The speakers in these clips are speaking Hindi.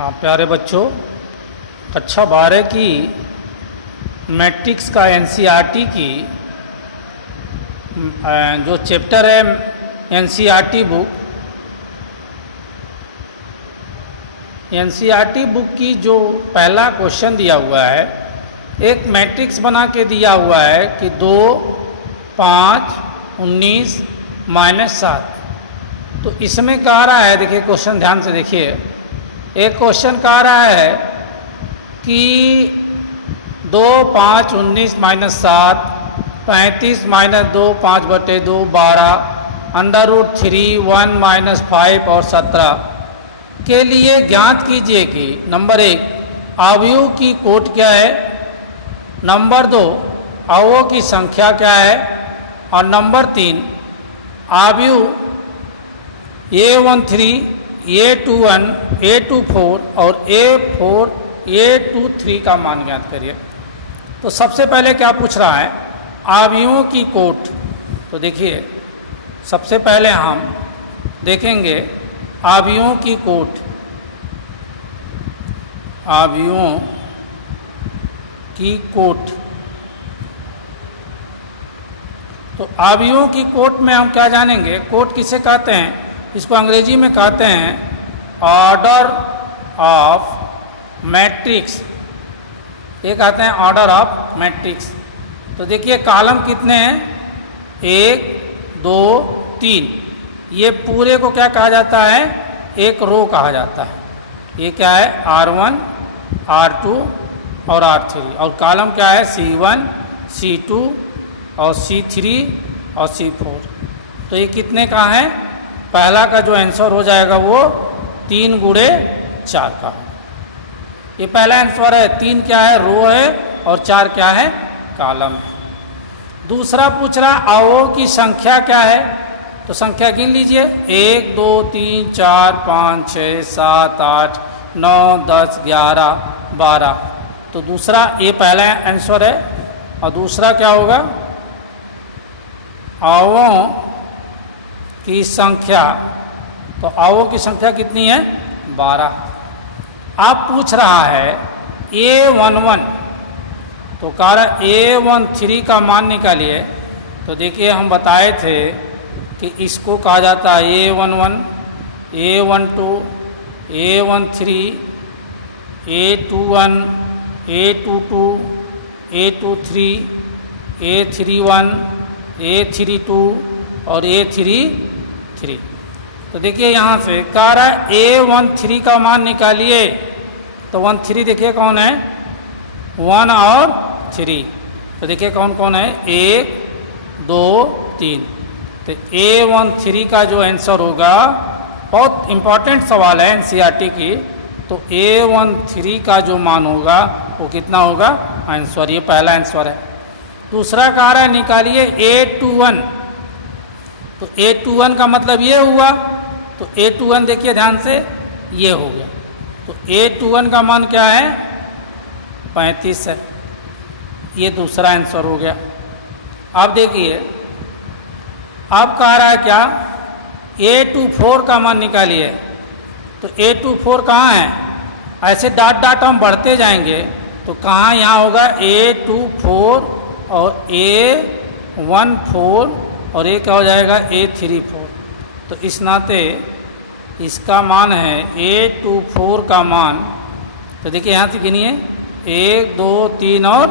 हाँ प्यारे बच्चों, कक्षा 12 की मैट्रिक्स का एनसीईआरटी की जो चैप्टर है एनसीईआरटी बुक की जो पहला क्वेश्चन दिया हुआ है, एक मैट्रिक्स बना के दिया हुआ है कि 2, 5, 19 -7। तो इसमें कह रहा है, देखिए क्वेश्चन ध्यान से देखिए, एक क्वेश्चन कह रहा है कि 2, 5, 19 -7, 35 -2, 5/2, 12, √3, 1 -5 और 17 के लिए ज्ञात कीजिए कि नंबर 1 अवयव की कोट क्या है, नंबर 2 अवयवों की संख्या क्या है, और नंबर 3 अवयव A13, A21, A24 और A4, A23 का मान ज्ञात करिए। तो सबसे पहले क्या पूछ रहा है, अवयवों की कोट। तो देखिए सबसे पहले हम देखेंगे अवयवों की कोट। अवयवों की कोट, तो अवयवों की कोट में हम क्या जानेंगे, कोट किसे कहते हैं, इसको अंग्रेजी में कहते हैं ऑर्डर ऑफ मैट्रिक्स। ये कहते हैं ऑर्डर ऑफ मैट्रिक्स। तो देखिए कॉलम कितने हैं, 1, 2, 3। ये पूरे को क्या कहा जाता है, एक रो कहा जाता है। ये क्या है, R1, R2 और R3। और कॉलम क्या है, C1, C2 और C3 और C4। तो ये कितने का है, पहला का जो आंसर हो जाएगा वो 3 × 4 का है। ये पहला आंसर है। 3 क्या है, रो है, और 4 क्या है, कॉलम है। दूसरा पूछ रहा अवयवों की संख्या क्या है, तो संख्या गिन लीजिए, 1, 2, 3, 4, 5, 6, 7, 8, 9, 10, 11, 12। तो दूसरा, ये पहला आंसर है। और दूसरा क्या होगा, अवयवों की संख्या। तो अवयवों की संख्या कितनी है, 12। अब पूछ रहा है A11, तो कह रहा है A13 का मान निकालिए। तो देखिए हम बताए थे कि इसको कहा जाता है A11, A12, A13, A21, A22, A23, A31, A32 और A33। तो देखिए यहाँ से कह रहा है A13 का मान निकालिए। तो 13 देखिए कौन है, 1 और 3। तो देखिए कौन कौन है, 1, 2, 3। तो A13 का जो आंसर होगा, बहुत इंपॉर्टेंट सवाल है एनसीईआरटी की। तो A13 का जो मान होगा वो कितना होगा, आंसर। ये पहला आंसर है। दूसरा कह रहा है निकालिए A21। तो A21 का मतलब ये हुआ। तो A21 देखिए ध्यान से, ये हो गया। तो A21 का मान क्या है, 35 है। ये दूसरा आंसर हो गया। अब देखिए, अब कह रहा है क्या, A24 का मान निकालिए। तो A24 कहाँ है, ऐसे डाट डाट हम बढ़ते जाएंगे। तो कहाँ यहाँ होगा, A24 और A14 और ये क्या हो जाएगा, A34। तो इस नाते इसका मान है A24 का मान। तो देखिए यहाँ से गिनिए, 1, 2, 3 और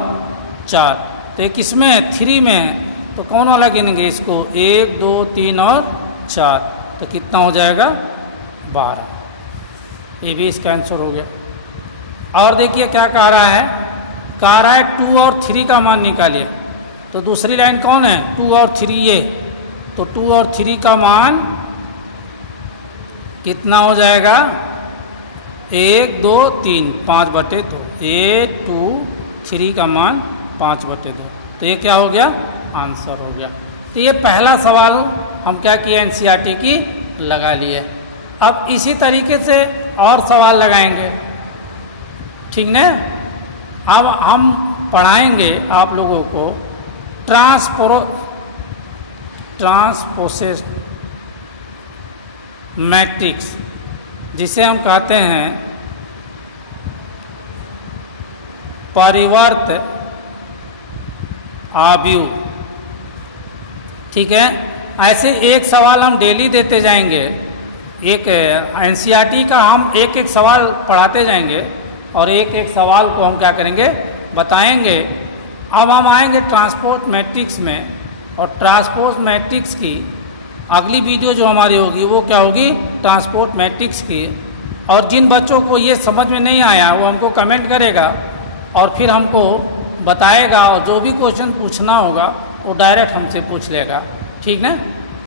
4। तो ये किसमें है, 3 में है। तो कौन वाला गिनेंगे इसको, 1, 2, 3 और 4। तो कितना हो जाएगा, 12। ये भी इसका आंसर हो गया। और देखिए क्या कह रहा है, कह रहा है 2 और 3 का मान निकालिए। तो दूसरी लाइन कौन है, 2 और 3 ये। तो 2 और 3 का मान कितना हो जाएगा, 1, 2, 3, 5/2। A23 का मान 5/2। तो ये क्या हो गया, आंसर हो गया। तो ये पहला सवाल हम क्या किए, एनसीईआरटी की लगा लिए। अब इसी तरीके से और सवाल लगाएंगे, ठीक ना। अब हम पढ़ाएंगे आप लोगों को ट्रांसपोजिशन मैट्रिक्स, जिसे हम कहते हैं परिवर्त आव्यूह। ठीक है, ऐसे एक सवाल हम डेली देते जाएंगे, एक एनसीईआरटी का हम एक एक सवाल पढ़ाते जाएंगे और एक एक सवाल को हम क्या करेंगे, बताएंगे। अब हम आएंगे ट्रांसपोर्ट मैट्रिक्स में, और ट्रांसपोर्ट मैट्रिक्स की अगली वीडियो जो हमारी होगी वो क्या होगी, ट्रांसपोर्ट मैट्रिक्स की। और जिन बच्चों को ये समझ में नहीं आया वो हमको कमेंट करेगा और फिर हमको बताएगा, और जो भी क्वेश्चन पूछना होगा वो डायरेक्ट हमसे पूछ लेगा। ठीक ना।